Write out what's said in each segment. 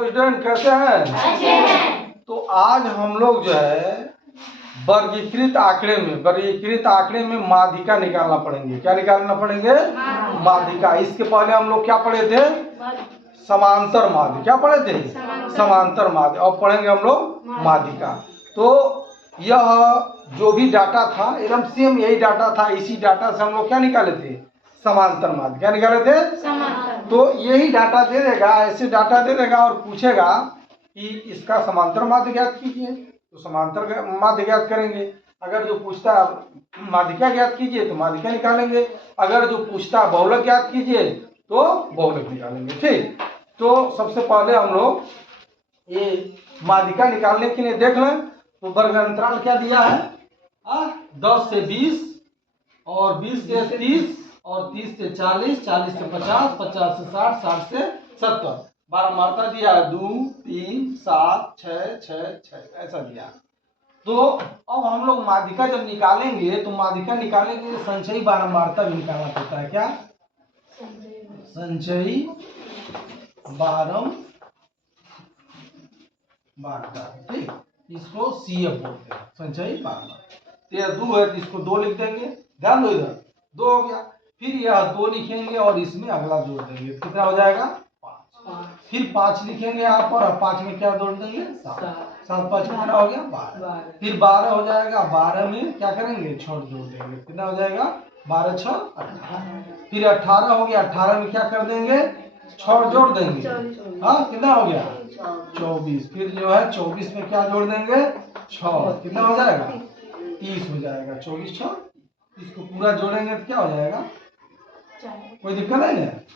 Hello student, कैसे हैं? अच्छे हैं। तो आज हम लोग जो है वर्गीकृत आंकड़े में माध्यिका निकालना पड़ेंगे। क्या निकालना पड़ेंगे? माध्यिका। इसके पहले हम लोग क्या पढ़े थे? समांतर माध्य। क्या पढ़े थे? समांतर माध्य। अब पढ़ेंगे हम लोग माध्यिका। तो यह जो भी डाटा था एकदम सेम यही डाटा था। इसी डाटा से हम लोग क्या निकाले थे? समांतर माध्य। क्या निकाले थे? समांतर। तो यही डाटा दे देगा, ऐसे डाटा दे देगा और पूछेगा कि इसका समांतर माध्य ज्ञात कीजिए, तो समांतर माध्य ज्ञात करेंगे। अगर जो पूछता माध्यिका ज्ञात कीजिए तो माध्यिका निकालेंगे। अगर जो पूछता बहुलक ज्ञात कीजिए तो बहुलक निकालेंगे। ठीक, तो सबसे पहले हम लोग ये माध्यिका निकालने के लिए देख लें। तो वर्ग अंतराल क्या दिया है? 10 से 20 और 20 से 30 और 30 से 40, 40 से 50, 50 से 60, 60 से 70। बारंबारता दिया है 2, 3, 7, 6, 6, 6 ऐसा दिया। तो अब हम लोग माध्यिका जब निकालेंगे तो माध्यिका निकालने के लिए संचयी बारंबारता भी निकालना पड़ता है। क्या? संचयी बारंबारता। ठीक, इसको CF बोलते हैं, संचयी बारंबारता। यह 2 है तो इसको 2 लिख देंगे। ध्यान दो, इधर 2 हो गया। फिर यह 2 लिखेंगे और इसमें अगला जोड़ देंगे। कितना हो जाएगा? 5। फिर 5 लिखेंगे यहाँ पर और 5 में क्या जोड़ देंगे? 7। 7 5 कितना हो गया? 12। फिर 12 हो जाएगा। 12 में क्या करेंगे? 6 जोड़ देंगे। कितना हो जाएगा? 12 6 18। फिर 18 हो गया। 18 में क्या कर देंगे? 6 जोड़ देंगे। हाँ, कितना हो गया? 24। फिर जो है 24 में क्या जोड़ देंगे? 6। कितना हो जाएगा? 30 हो जाएगा। 24 6, इसको पूरा जोड़ेंगे तो क्या हो जाएगा? कोई दिक्कत नहीं है?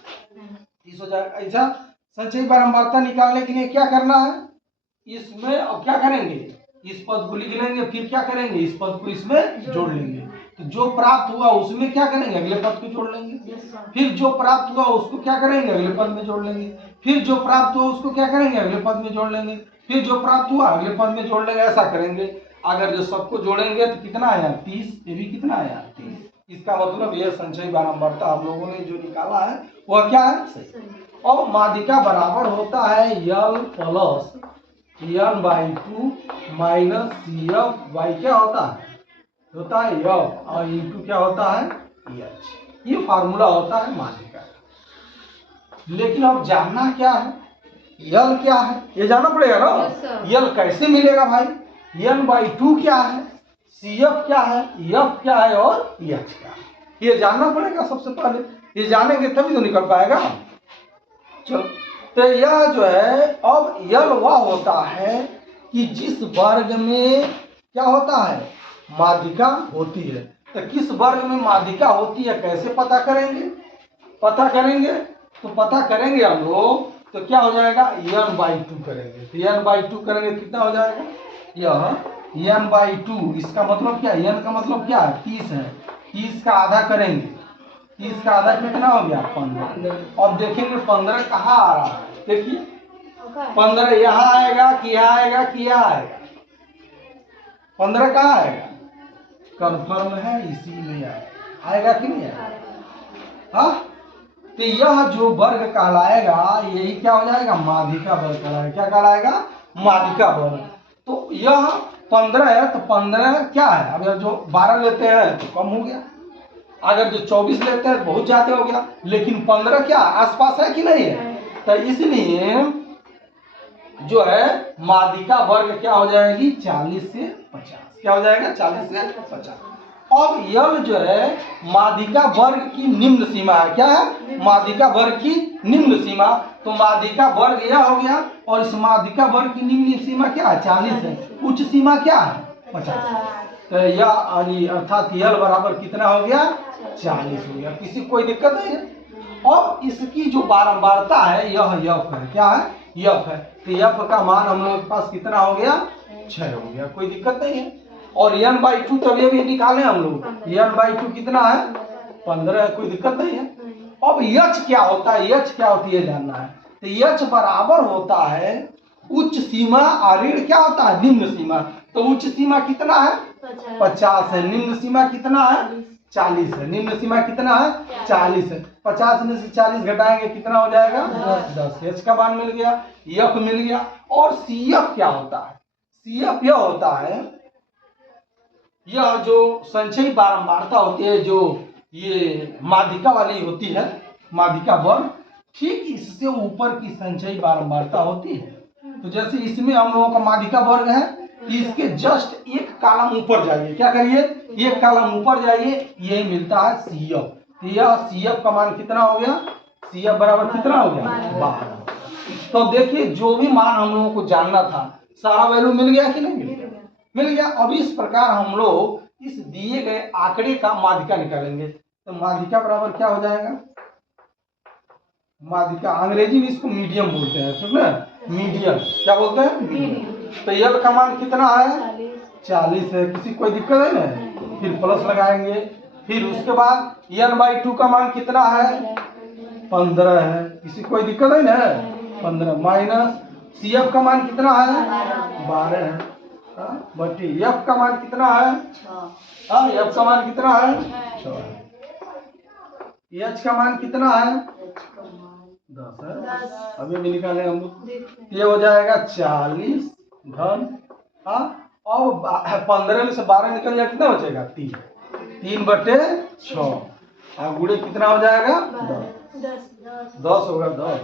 30 हो जाएगा। ऐसा संचयी बारंबारता निकालने के लिए क्या करना है? इसमें अब क्या करेंगे? इस पद को लिख लेंगे। फिर क्या करेंगे? इस पद को इसमें जोड़ लेंगे। तो जो प्राप्त हुआ उसमें क्या करेंगे? अगले पद को जोड़ लेंगे। फिर जो प्राप्त हुआ उसको क्या करेंगे? अगले पद में जोड़ लेंगे। फिर जो प्राप्त हुआ उसको क्या करेंगे? अगले पद में जोड़ लेंगे। फिर जो प्राप्त हुआ अगले पद में जोड़ लेंगे। ऐसा करेंगे। अगर जो सबको जोड़ेंगे तो कितना आया? 30। ये भी कितना आया? 30। इसका मतलब यह संचयी बारंबारता हम लोगों ने जो निकाला है वह क्या है? सही। और माध्यिका बराबर होता है L plus N/2 minus CF by क्या होता है? होता है F और इंटू क्या होता है? H। ये फार्मूला होता है माध्यिका का। लेकिन अब जानना क्या है? L क्या है ये जानना पड़ेगा ना। L कैसे मिलेगा भाई? N/2 क्या है, CF क्या है, F क्या है और H क्या है, ये जानना पड़ेगा सबसे पहले। ये जानेंगे तभी तो निकल पाएगा। चलो, तो यह जो है अब L वह होता है कि जिस वर्ग में क्या होता है? माध्यिका होती है। तो किस वर्ग में माध्यिका होती है कैसे पता करेंगे? पता करेंगे हम लोग तो क्या हो जाएगा? N/2 करेंगे। तो N/2 करेंगे कितना हो जाएगा? यह N/2। इसका मतलब क्या? N का मतलब क्या है? 30 है। 30 का आधा करेंगे। 30 का आधा कितना हो गया? 15। अब देखेंगे 15 कहाँ आ रहा है। देखिए 15 यहाँ आएगा कि यहाँ आएगा कि यहाँ आएगा? 15 कहाँ आएगा? कन्फर्म है इसी में आएगा कि नहीं आएगा? हाँ, तो यह जो वर्ग कहलाएगा यही क्या हो जाएगा? माध्यिका वर्ग कहलाएगा। क्या कहलाएगा? माध्यिका वर्ग। तो यह 15 है तो 15 क्या है? अब जो 12 लेते हैं तो कम हो गया। अगर जो 24 लेते हैं तो बहुत ज्यादा हो गया। लेकिन 15 क्या आसपास है कि नहीं है? तो इसलिए जो है माध्यिका वर्ग क्या हो जाएगी? 40 से 50। क्या हो जाएगा? 40 से 50। अब L जो है माध्यिका वर्ग की निम्न सीमा है। क्या है? माध्यिका वर्ग की निम्न सीमा। तो माध्यिका वर्ग यह हो गया और इस माध्यिका वर्ग की निम्न सीमा क्या है? 40 है। उच्च सीमा क्या है? 50। तो यह अर्थात L बराबर कितना हो गया? 40 हो गया। किसी को कोई दिक्कत नहीं है। और इसकी जो बारंबारता है यह F है। क्या है? F है। तो F का मान हम लोग के पास कितना हो गया? 6 हो गया। कोई दिक्कत नहीं है। और N/2 तब ये भी निकाले हम लोग। N/2 कितना है? 15 है। कोई दिक्कत नहीं है। अब H क्या होता है? H क्या होती है जानना है। तो H बराबर होता है उच्च सीमा और ऋण क्या होता है? निम्न सीमा। तो उच्च सीमा कितना है? 50 है। निम्न सीमा कितना है? 40 है। निम्न सीमा कितना है? 40 है। 50 में से 40 घटाएंगे कितना हो जाएगा? 10। एच का मान मिल गया, एफ मिल गया। और सी एफ क्या होता है? सी एफ यह होता है, यह जो संचयी बारंबारता होती है, जो ये माध्यिका वाली होती है, माध्यिका वर्ग, ठीक इससे ऊपर की संचयी बारंबारता होती है। तो जैसे इसमें हम लोगों का माध्यिका वर्ग है, इसके जस्ट एक कालम ऊपर जाइए, क्या करिए? एक कालम ऊपर जाइए, यही मिलता है सी एफ। तो यह सी एफ का मान कितना हो गया? सी एफ बराबर कितना हो गया? 12। तो देखिए जो भी मान हम लोगों को जानना था, सारा वैल्यू मिल गया कि नहीं मिल गया? मिल गया। अब इस प्रकार हम लोग इस दिए गए आंकड़े का माध्यिका निकालेंगे। तो माध्यिका बराबर क्या हो जाएगा? माध्यिका अंग्रेजी में इसको मीडियम बोलते हैं, ठीक है? मीडियम क्या बोलते हैं? मीडियम। तो एल का मान कितना है? 40 है। किसी कोई दिक्कत है ना? फिर प्लस लगाएंगे। फिर उसके बाद n/2 का मान कितना है? 15 है। किसी कोई दिक्कत है ना? 15 माइनस सी एफ का मान कितना है? 12 है। बटी एफ का मान कितना है? 6। एफ का मान कितना है? 6 है। एच का मान कितना है? 10 है। अभी भी निकाले हम लोग। ये हो जाएगा 40 धन, और 15 में से 12 निकल जाए कितना बचेगा? 3। 3/6 और गुणे कितना हो जाएगा? 10 होगा। 10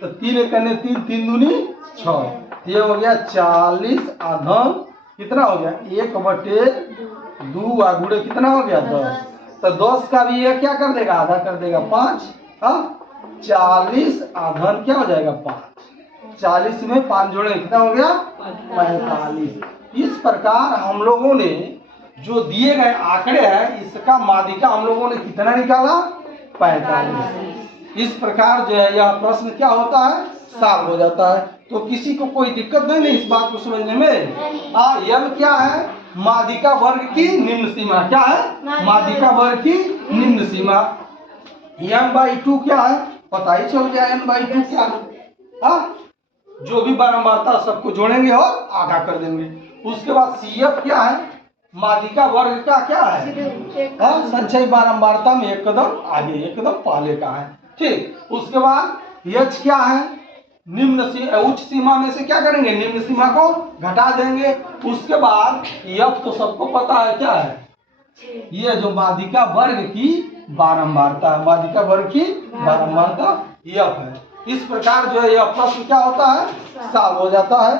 तो 3 करने 3, 3 दूनी 6। ये हो गया 40 धन कितना हो गया? 1/2 और गुणे कितना हो गया? 10। तो 10 का भी ये क्या कर देगा? आधा कर देगा 5। 40 धन क्या हो जाएगा? 5। 40 में 5 जोड़े कितना हो गया? 45। इस प्रकार हम लोगों ने जो दिए गए आंकड़े हैं, इसका माध्यिका हम लोगों ने कितना निकाला? 45। इस प्रकार जो है यह प्रश्न क्या होता है? सॉल्व हो जाता है। तो किसी को कोई दिक्कत नहीं इस बात को समझने में? एल क्या है? माध्यिका वर्ग की निम्न सीमा। क्या है? माध्यिका वर्ग की निम्न सीमा। n/2 क्या है? पता ही चल गया n/2 क्या है। जो भी बारंबारता सबको जोड़ेंगे और आधा कर देंगे। उसके बाद सी एफ क्या है? माध्यिका वर्ग का क्या है? संचयी बारंबारता में एक कदम आगे, एक कदम पहले का है। ठीक। उसके बाद एच क्या है? उच्च सीमा में से क्या करेंगे? निम्न सीमा को घटा देंगे। उसके बाद एफ तो सबको पता है क्या है? ये जो माध्यिका वर्ग की बारंबारता है, माध्यिका वर्ग की बारंबारता एफ है। इस प्रकार जो है यह प्रश्न क्या होता है? सॉल्व हो जाता है।